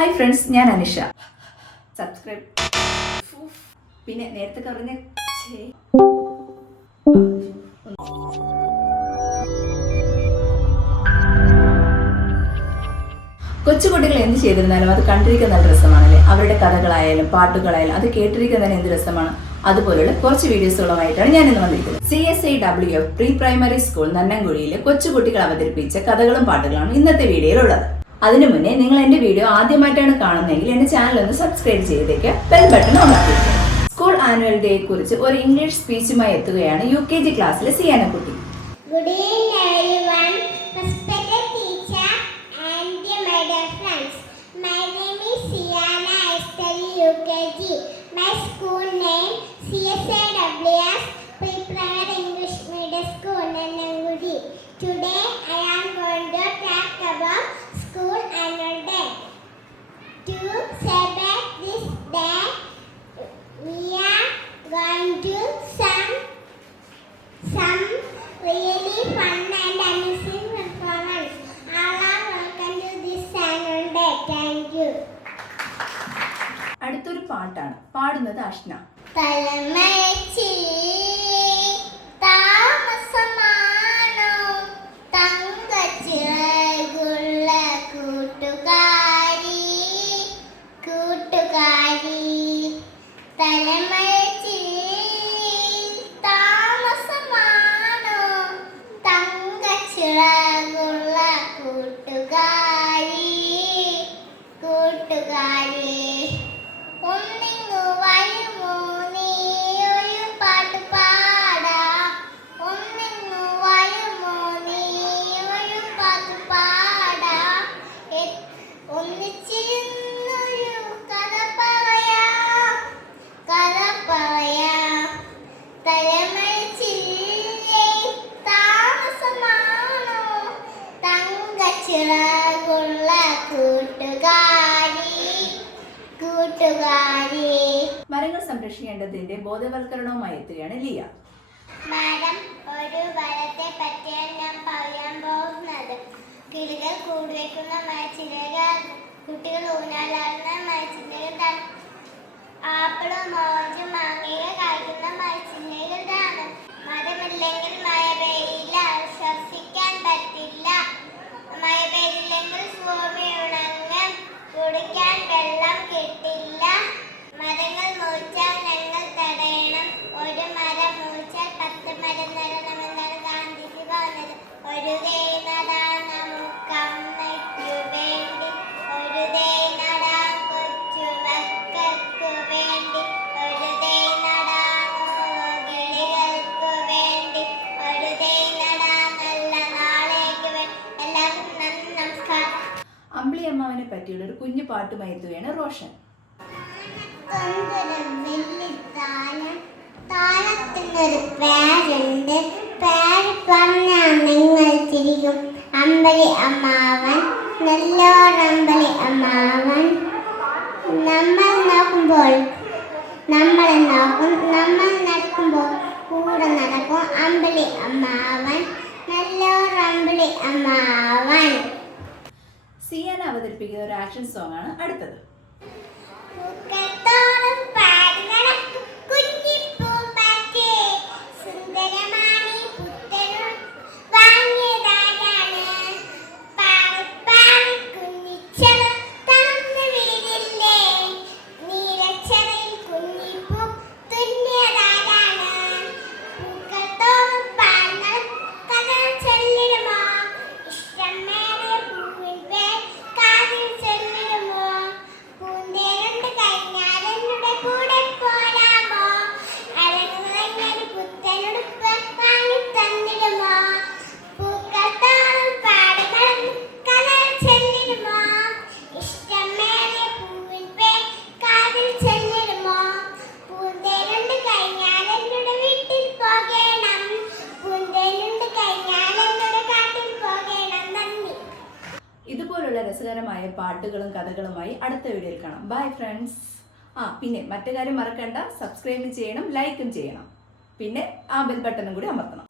Hi friends, ഞാൻ Anisha. Subscribe. പിന്നെ നേരത്തെ പറഞ്ഞ കൊച്ചുകുട്ടികൾ എന്ത് ചെയ്തിരുന്നാലും അത് കണ്ടിരിക്കാൻ നല്ല രസമാണല്ലേ. അവരുടെ കഥകളായാലും പാട്ടുകളായാലും അത് കേട്ടിരിക്കാൻ തന്നെ എന്ത് രസമാണ്. അതുപോലുള്ള കുറച്ച് വീഡിയോസുകളുമായിട്ടാണ് ഞാൻ ഇന്ന് വന്നിരിക്കുന്നത്. CSIWF പ്രീ പ്രൈമറി സ്കൂൾ നന്നംകുഴിയിലെ കൊച്ചുകുട്ടികൾ അവതരിപ്പിച്ച കഥകളും പാട്ടുകളാണ് ഇന്നത്തെ വീഡിയോയിലുള്ളത്. അതിനു മുന്നേ നിങ്ങൾ എന്റെ വീഡിയോ ആദ്യമായിട്ടാണ് കാണുന്നതെങ്കിൽ എന്റെ ചാനൽ ഒന്ന് സബ്സ്ക്രൈബ് ചെയ്തേക്ക്, ബെൽ ബട്ടൺ അമർത്തിക്കുക. സ്കൂൾ ആനുവൽ ഡേയെ കുറിച്ച് ഒരു ഇംഗ്ലീഷ് സ്പീച്ചുമായി എത്തുകയാണ് UKG ക്ലാസ്സിലെ സിയാന കുട്ടി. Good evening everyone, respected teacher and my dear friends. My name is Siana. I study UKG. My school name CSIWF Pre-Primary English Medium School, Nannangudi. Today I am going to talk about school annual day. To celebrate this day, we are going to some really fun and amusing performance. All are welcome to this annual day. Thank you. അടുത്തൊരു പാട്ടാണ് പാടുന്നത് അഷ്ന. മരങ്ങൾ സംരക്ഷിക്കേണ്ടതിന്റെ ബോധവൽക്കരണവുമായി എത്തുകയാണ് Liya. Madam, ഒരു മരത്തെ പറ്റിയാണ് ഞാൻ പറയാൻ പോകുന്നത്. കിളികൾ കൂടുവെക്കുന്ന മരച്ചില്ലകൾ, കുട്ടികൾ ഊഞ്ഞാലാടുന്ന മരച്ചില്ലകൾ, ആപ്പിളും ഓറഞ്ചും മാങ്ങകൾ കഴിക്കുന്ന മരച്ചില്ലകളാണ്. മരമില്ലെങ്കിൽ മഴ പെയ്യില്ല, ശ്വസിക്കാൻ പറ്റില്ല. മഴ പെയ്തില്ലെങ്കിൽ ഭൂമി ഉണങ്ങും, കുടിക്കാൻ വെള്ളം കിട്ടില്ല. മരങ്ങൾ മുറിച്ചാൽ ഞങ്ങൾ തടയണം. ഒരു മരം മുറിച്ചാൽ 10 മരം നടണമെന്നാണ് ഗാന്ധിജി പറഞ്ഞത്. ഒരു തൈ നടാൻ നമുക്കമ്മയ്ക്കു വേണ്ടി, ഒരു തൈ നടാൻ കൊച്ചു മക്കൾക്കു വേണ്ടി, ഒരു തൈ നടാൻ കിളികൾക്കു വേണ്ടി, ഒരു തൈ നടാൻ നല്ല നാളേക്ക് വേണ്ടി. എല്ലാവർക്കും നമസ്കാരം. അമ്പിളി അമ്മാവനെ പറ്റിയുള്ള ഒരു കുഞ്ഞു പാട്ടുമായി എത്തുകയാണ് റോഷൻ. താലത്തിനൊരു പേരുണ്ട്, പേര് പറഞ്ഞാൽ നിങ്ങൾ തിരികും. അമ്പലി അമ്മാവൻ, നല്ലോരമ്പലി അമ്മാവൻ. നമ്മൾ നോക്കുമ്പോൾ നമ്മളെ നോക്കും, നമ്മൾ നടക്കുമ്പോൾ കൂടെ നടക്കും. അമ്പലി അമ്മാവൻ, നല്ലോരമ്പലി അമ്മാവൻ. സിയാന അവതരിപ്പിക്കുന്ന ഒരു ആക്ഷൻ സോങ് ആണ് അടുത്തത്. ഇതുപോലുള്ള രസകരമായ പാട്ടുകളും കഥകളുമായി അടുത്ത വീഡിയോയിൽ കാണാം. Bye friends. പിന്നെ മറ്റു കാര്യം മറക്കണ്ട, സബ്സ്ക്രൈബ് ചെയ്യണം, ലൈക്കും ചെയ്യണം, പിന്നെ ആ ബെൽ ബട്ടണും കൂടി അമർത്തണം.